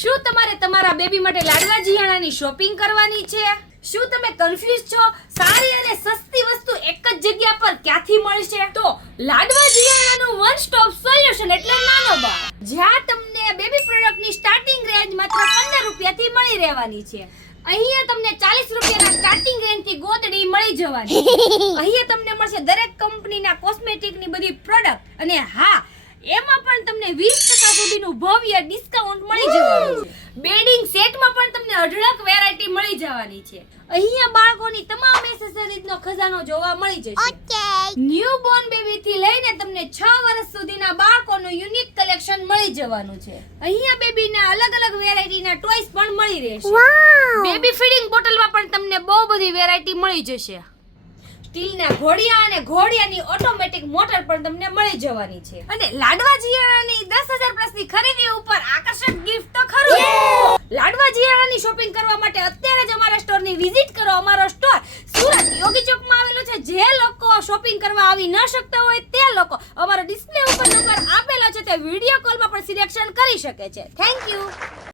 શું તમારે તમારા બેબી માટે લાડવા જીયાણાની શોપિંગ કરવાની છે? શું તમે કન્ફ્યુઝ છો સારી અને સસ્તી વસ્તુ એક જ જગ્યા પર ક્યાંથી મળશે? તો લાડવા જીયાણાનું વન સ્ટોપ સોલ્યુશન એટલે નાનો બાર, જ્યાં તમને બેબી પ્રોડક્ટની સ્ટાર્ટિંગ રેન્જ માત્ર 15 રૂપિયાથી મળી રહેવાની છે. અહીંયા તમને 40 રૂપિયાના સ્ટાર્ટિંગ રેન્જથી ગોતડી મળી જવાની. અહીંયા તમને મળશે દરેક કંપનીના કોસ્મેટિકની બધી પ્રોડક્ટ, અને હા, એમાં પણ તમને 20% સુધીનું ભવ્ય ડિસ્કાઉન્ટ મળી જવાનું છે. બેડિંગ સેટમાં પણ તમને અઢળક વેરાયટી મળી જવાની છે. અહીંયા બાળકોની તમામ એસેસરીઝનો ખજાનો જોવા મળી જશે. ન્યૂબોર્ન બેબી થી લઈને તમને 6 વર્ષ સુધીના બાળકોનું યુનિક કલેક્શન મળી જવાનું છે. અહીંયા બેબીના અલગ અલગ વેરાયટીના ટોયસ પણ મળી રહેશે. બેબી ફીડિંગ બોટલમાં પણ તમને બહુ બધી વેરાયટી મળી જશે. સ્ટીલના ઘોડિયા અને ઘોડિયાની ઓટોમેટિક મોટર પણ તમને મળી જવાની છે. અને લાડવા જીયાણાની 10,000 પ્લસની ખરીદી ઉપર આકર્ષક ગિફ્ટ તો ખરું જ. લાડવા જીયાણાની શોપિંગ કરવા માટે અત્યારે જ અમારા સ્ટોરની વિઝિટ કરો. અમારો સ્ટોર સુરત યોગી ચોકમાં આવેલો છે. જે લોકો શોપિંગ કરવા આવી ન શકતા હોય તે લોકો અમારો ડિસ્પ્લે ઉપર નંબર આપેલો છે તે વિડિયો કોલમાં પણ સિલેક્શન કરી શકે છે. Thank you.